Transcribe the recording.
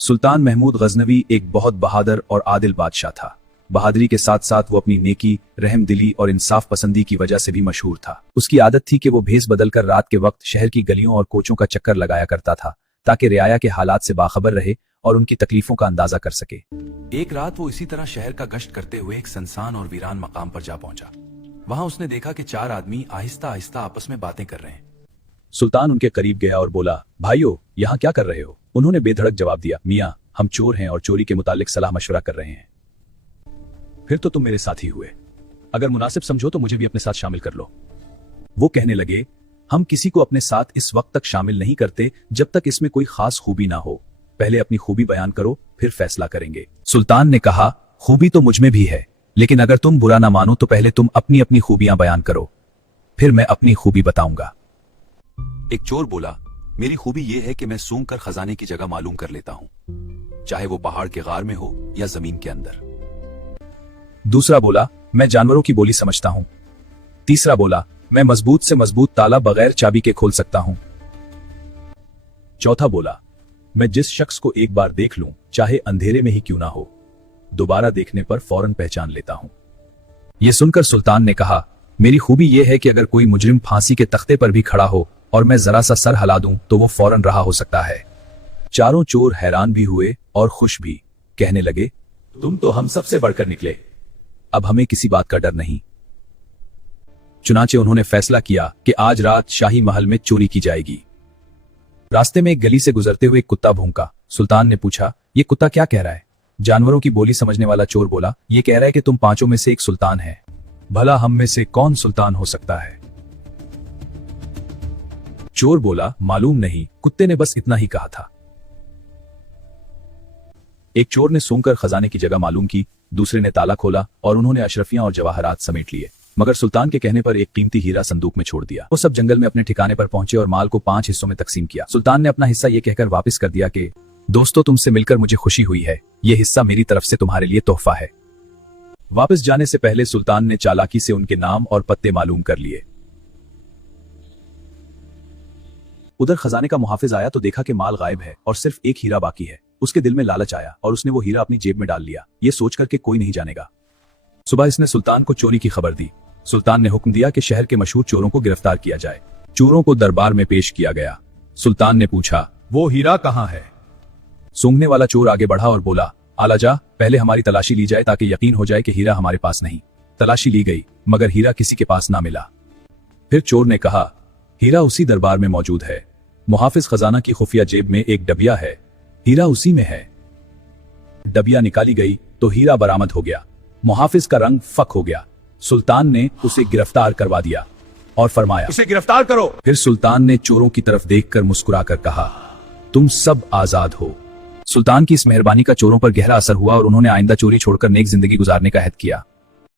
सुल्तान महमूद गजनवी एक बहुत बहादुर और आदिल बादशाह था। बहादुरी के साथ साथ वो अपनी नेकी, रहमदिली और इंसाफ पसंदी की वजह से भी मशहूर था। उसकी आदत थी कि वो भेस बदलकर रात के वक्त शहर की गलियों और कोचों का चक्कर लगाया करता था, ताकि रियाया के हालात से बाखबर रहे और उनकी तकलीफों का अंदाजा कर सके। एक रात वो इसी तरह शहर का गश्त करते हुए एक सुनसान और वीरान मकाम पर जा पहुंचा। वहां उसने देखा कि 4 आदमी आहिस्ता आहिस्ता आपस में बातें कर रहे हैं। सुल्तान उनके करीब गया और बोला, भाइयों, यहाँ क्या कर रहे हो? उन्होंने बेधड़क जवाब दिया, मियाँ, हम चोर हैं और चोरी के मुतालिक सलाह मशवरा कर रहे हैं। फिर तो तुम मेरे साथी हुए। अगर मुनासिब समझो तो मुझे भी अपने साथ शामिल कर लो। वो कहने लगे, हम किसी को अपने साथ इस वक्त तक शामिल नहीं करते जब तक इसमें कोई खास खूबी ना हो। पहले अपनी खूबी बयान करो, फिर फैसला करेंगे। सुल्तान ने कहा, खूबी तो मुझ में भी है, लेकिन अगर तुम बुरा ना मानो तो पहले तुम अपनी अपनी खूबियां बयान करो, फिर मैं अपनी खूबी बताऊंगा। एक चोर बोला, मेरी खूबी यह है कि मैं सूंघ कर खजाने की जगह मालूम कर लेता हूं, चाहे वो पहाड़ के गार में हो या जमीन के अंदर। दूसरा बोला, मैं जानवरों की बोली समझता हूं। तीसरा बोला, मैं मजबूत से मजबूत ताला बगैर चाबी के खोल सकता हूं। चौथा बोला, मैं जिस शख्स को एक बार देख लूं, चाहे अंधेरे में ही क्यों ना हो, दोबारा देखने पर फौरन पहचान लेता हूं। यह सुनकर सुल्तान ने कहा, मेरी खूबी यह है कि अगर कोई मुजरिम फांसी के तख्ते पर भी खड़ा हो और मैं जरा सा सर हिला दूं तो वो फौरन रहा हो सकता है। चारों चोर हैरान भी हुए और खुश भी। कहने लगे, तुम तो हम सबसे बढ़कर निकले, अब हमें किसी बात का डर नहीं। चुनाचे उन्होंने फैसला किया कि आज रात शाही महल में चोरी की जाएगी। रास्ते में एक गली से गुजरते हुए एक कुत्ता भौंका। सुल्तान ने पूछा, ये कुत्ता क्या कह रहा है? जानवरों की बोली समझने वाला चोर बोला, ये कह रहा है कि तुम पांचों में से एक सुल्तान है। भला हम में से कौन सुल्तान हो सकता है? चोर बोला, मालूम नहीं, कुत्ते ने बस इतना ही कहा था। एक चोर ने सूंघकर खजाने की जगह मालूम की, दूसरे ने ताला खोला और उन्होंने अशरफियां और जवाहरात समेट लिए, मगर सुल्तान के कहने पर एक कीमती हीरा संदूक में छोड़ दिया। वो सब जंगल में अपने ठिकाने पर पहुंचे और माल को 5 हिस्सों में तकसीम किया। सुल्तान ने अपना हिस्सा ये कहकर वापस कर दिया कि दोस्तों, तुमसे मिलकर मुझे खुशी हुई है, यह हिस्सा मेरी तरफ से तुम्हारे लिए तोहफा है। वापस जाने से पहले सुल्तान ने चालाकी से उनके नाम और पत्ते मालूम कर लिए। उधर खजाने का मुहाफिज आया तो देखा कि माल गायब है और सिर्फ एक हीरा बाकी है। उसके दिल में लालच आया और उसने वो हीरा अपनी जेब में डाल लिया, ये सोचकर कि कोई नहीं जानेगा। सुबह इसने सुल्तान को चोरी की खबर दी। सुल्तान ने हुक्म दिया कि शहर के मशहूर चोरों को गिरफ्तार किया जाए। चोरों को दरबार में पेश किया गया। सुल्तान ने पूछा, वो हीरा कहाँ है? सूंघने वाला चोर आगे बढ़ा और बोला, आलाजा, पहले हमारी तलाशी ली जाए ताकि यकीन हो जाए कि हीरा हमारे पास नहीं। तलाशी ली गई, मगर हीरा किसी के पास ना मिला। फिर चोर ने कहा, हीरा उसी दरबार में मौजूद है। मुहाफिज खजाना की खुफिया जेब में एक डबिया है, हीरा उसी में है। डबिया निकाली गई तो हीरा बरामद हो गया। मुहाफिज का रंग फक हो गया। सुल्तान ने उसे गिरफ्तार करवा दिया और फरमाया, इसे गिरफ्तार करो। फिर सुल्तान ने चोरों की तरफ देखकर मुस्कुराकर कहा, तुम सब आजाद हो। सुल्तान की इस मेहरबानी का चोरों पर गहरा असर हुआ और उन्होंने आइंदा चोरी छोड़कर नेक जिंदगी गुजारने का अहद किया।